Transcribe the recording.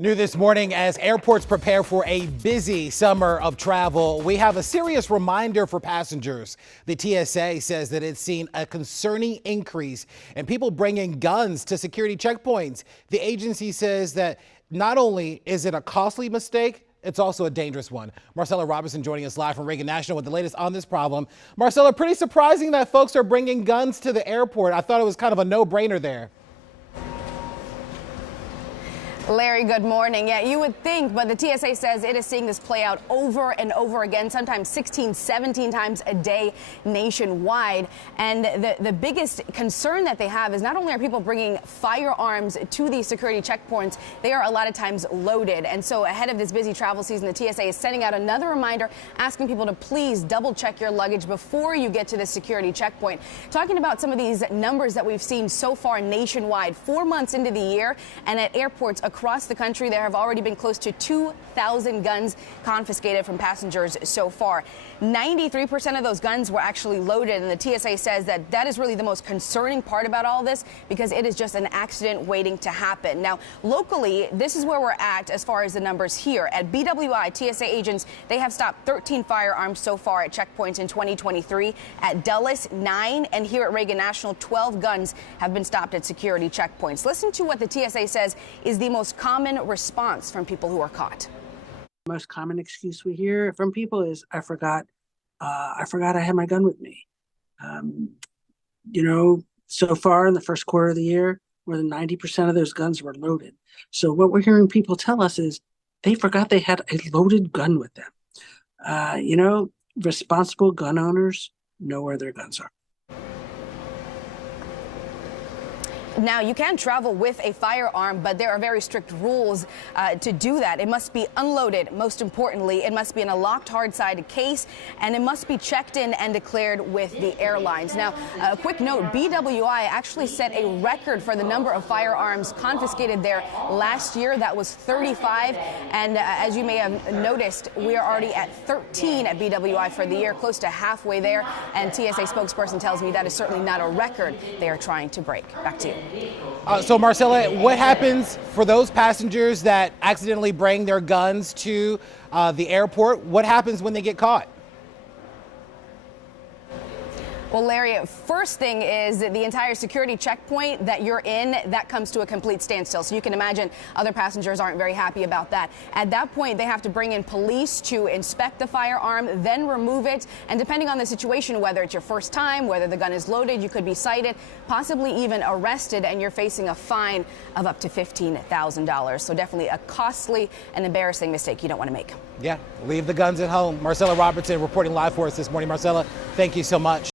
New this morning, as airports prepare for a busy summer of travel, we have a serious reminder for passengers. The TSA says that it's seen a concerning increase in people bringing guns to security checkpoints. The agency says that not only is it a costly mistake, it's also a dangerous one. Marcella Robertson joining us live from Reagan National with the latest on this problem. Marcella, pretty surprising that folks are bringing guns to the airport. I thought it was kind of a no-brainer there. Larry, good morning. Yeah, you would think, but the TSA says it is seeing this play out over and over again, sometimes 16, 17 times a day nationwide. And the biggest concern that they have is not only are people bringing firearms to these security checkpoints, they are a lot of times loaded. And so ahead of this busy travel season, the TSA is sending out another reminder asking people to please double check your luggage before you get to the security checkpoint. Talking about some of these numbers that we've seen so far nationwide, 4 months into the year, and at airports across the country, there have already been close to 2,000 guns confiscated from passengers so far. 93% of those guns were actually loaded, and the TSA says that that is really the most concerning part about all this because it is just an accident waiting to happen. Now, locally, this is where we're at as far as the numbers here. At BWI, TSA agents, they have stopped 13 firearms so far at checkpoints in 2023. At Dulles, 9, and here at Reagan National, 12 guns have been stopped at security checkpoints. Listen to what the TSA says is the most common response from people who are caught. The most common excuse we hear from people is, I forgot I had my gun with me. So far in the first quarter of the year, more than 90% of those guns were loaded. So what we're hearing people tell us is they forgot they had a loaded gun with them. Responsible gun owners know where their guns are. Now, you can travel with a firearm, but there are very strict rules to do that. It must be unloaded. Most importantly, it must be in a locked, hard-sided case, and it must be checked in and declared with the airlines. Now, a quick note, BWI actually set a record for the number of firearms confiscated there last year. That was 35. And as you may have noticed, we are already at 13 at BWI for the year, close to halfway there. And TSA spokesperson tells me that is certainly not a record they are trying to break. Back to you. So, Marcella, what happens for those passengers that accidentally bring their guns to the airport? What happens when they get caught? Well, Larry, first thing is that the entire security checkpoint that you're in, that comes to a complete standstill. So you can imagine other passengers aren't very happy about that. At that point, they have to bring in police to inspect the firearm, then remove it. And depending on the situation, whether it's your first time, whether the gun is loaded, you could be cited, possibly even arrested, and you're facing a fine of up to $15,000. So definitely a costly and embarrassing mistake you don't want to make. Yeah, leave the guns at home. Marcella Robertson reporting live for us this morning. Marcella, thank you so much.